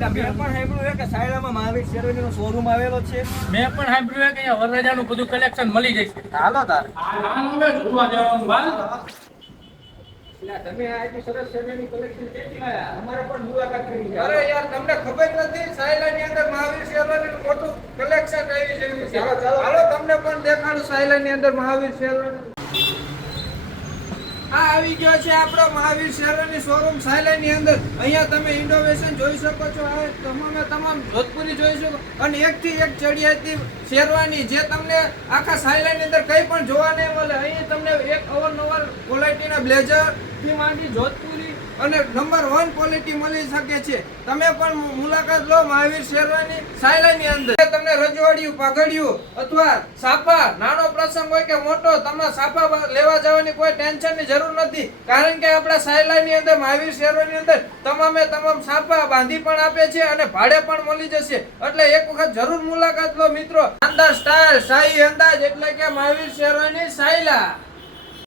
મેં પણ સાંભળ્યું કે સાયલામાં મહાવીર શેરવાનીનો શોરૂમ આવેલો છે. મેં પણ સાંભળ્યું કે અહીંયા વરરાજાનું બધું કલેક્શન મળી જશે. હાલો તાર. જોવા જવાનું બાલ. તમે આટલી સરસ શેરવાની કલેક્શન ક્યાંથી લાયા? અમારે પણ મુલાકાત કરી છે. અરે યાર તમને ખબર નથી સાયલાની અંદર મહાવીર શેરવાનીનું મોટું કલેક્શન આવી છે. હાલો તમને પણ દેખાડું સાયલાની અંદર મહાવીર શેરવાની. આ આવી ગયો છે આપણો મહાવીર શેરવાની શોરૂમ સાયલાની અંદર. અહીંયા તમે ઇનોવેશન જોઈ શકો છો. આ તમામે તમામ જોધપુરી જોઈ શકો અને એકથી એક ચડિયાતી શેરવાની જે તમને આખા સાયલાની અંદર કંઈ પણ જોવા નહીં મળે. અહીં તમને એક અવનવર ક્વોલિટીના બ્લેઝર થી માંડી જોધપુરી અને નંબર 1 ક્વોલિટી મળી શકે છે. તમે પણ મુલાકાત લો મહાવીર શેરવાની સાયલાની અંદર. તમને રજવાડિયું પાઘડિયું અથવા સાફા નાનો પ્રસંગ હોય કે મોટો તમે સાફા લેવા જવાની કોઈ ટેન્શનની જરૂર નથી. કારણ કે આપણા સાયલાની અંદર મહાવીર શેરવાની અંદર તમામે તમામ સાફા બાંધી પણ આપે છે અને ભાડે પણ મળી જશે. એટલે એક વખત જરૂર મુલાકાત લો મિત્રો. શાનદાર સ્ટાઇલ શાહી અંદાજ એટલે કે મહાવીર શેરવાની સાયલા.